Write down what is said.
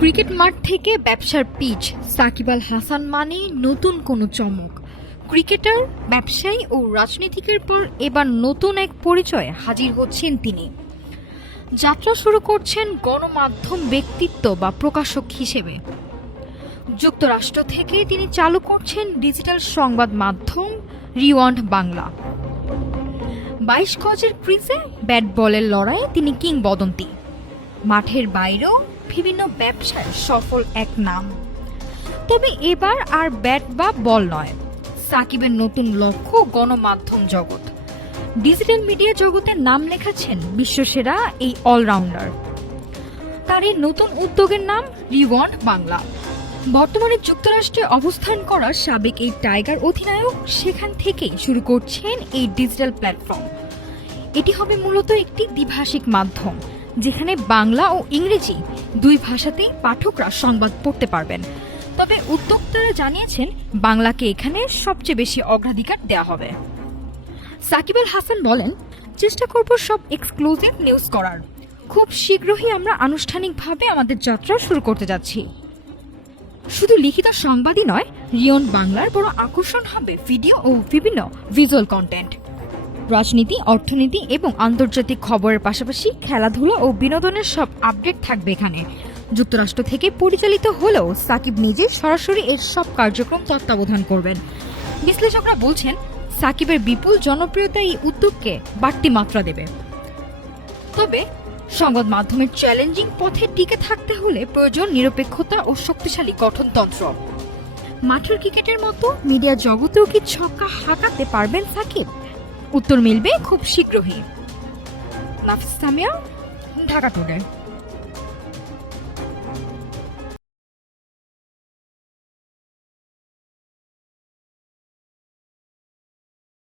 Cricket মাঠ থেকে ব্যবসার পিচ, সাকিব আল হাসান মানে নতুন কোনো চমক। ক্রিকেটার, ব্যবসায়ী ও রাজনীতিকের পর এবার নতুন এক পরিচয়ে হাজির হচ্ছেন তিনি। যাত্রা শুরু করছেন গণমাধ্যম ব্যক্তিত্ব বা প্রকাশক হিসেবে। যুক্তরাষ্ট্র থেকে তিনি চালু করছেন ডিজিটাল সংবাদ মাধ্যম রিওয়ান্ড বাংলা। 22 গজের ক্রিজে ব্যাট বলের লড়াইয়ে তিনি কিংবদন্তি। মাঠের বাইরেও বিভিন্ন ব্যবসায় সফল এক নাম। তবে এবার আর ব্যাট বা বল নয়, সাকিবের নতুন লক্ষ্য গণমাধ্যম জগৎ। ডিজিটাল মিডিয়া জগতে নাম লেখাচ্ছেন বিশ্বসেরা এই অলরাউন্ডার। তার এই নতুন উদ্যোগের নাম রিওয়ান্ড বাংলা। বর্তমানে যুক্তরাষ্ট্রে অবস্থান করা সাবেক এই টাইগার অধিনায়ক সেখান থেকেই শুরু করছেন এই ডিজিটাল প্ল্যাটফর্ম। এটি হবে মূলত একটি দ্বিভাষিক মাধ্যম, যেখানে বাংলা ও ইংরেজি দুই ভাষাতেই পাঠকরা সংবাদ পড়তে পারবেন। তবে উদ্যোক্তারা জানিয়েছেন বাংলাকে এখানে সবচেয়ে বেশি অগ্রাধিকার দেওয়া হবে। সাকিব আল হাসান বলেন, চেষ্টা করব সব এক্সক্লুসিভ নিউজ করার। খুব শীঘ্রই আমরা আনুষ্ঠানিকভাবে আমাদের যাত্রা শুরু করতে যাচ্ছি। শুধু লিখিত সংবাদই নয়, রিওয়ান্ড বাংলার বড় আকর্ষণ হবে ভিডিও ও বিভিন্ন ভিজুয়াল কন্টেন্ট। রাজনীতি, অর্থনীতি এবং আন্তর্জাতিক খবরের পাশাপাশি খেলাধুলা ও বিনোদনের সব আপডেট থাকবে এখানে। যুক্তরাষ্ট্র থেকে পরিচালিত হলেও সাকিব নিজে সরাসরি এর সব কার্যক্রম তত্ত্বাবধান করবেন। বিশ্লেষকরা বলছেন, সাকিবের বিপুল জনপ্রিয়তা এই উদ্যোগকে বাড়তি মাত্রা দেবে। তবে সংবাদ মাধ্যমের চ্যালেঞ্জিং পথে টিকে থাকতে হলে প্রয়োজন নিরপেক্ষতা ও শক্তিশালী গঠনতন্ত্র। মাঠের ক্রিকেটের মতো মিডিয়া জগতেও কি ছক্কা হাঁকাতে পারবেন সাকিব? উত্তর মিলবে খুব শীঘ্রই। নাফিস সামিয়া, ঢাকা টুডে।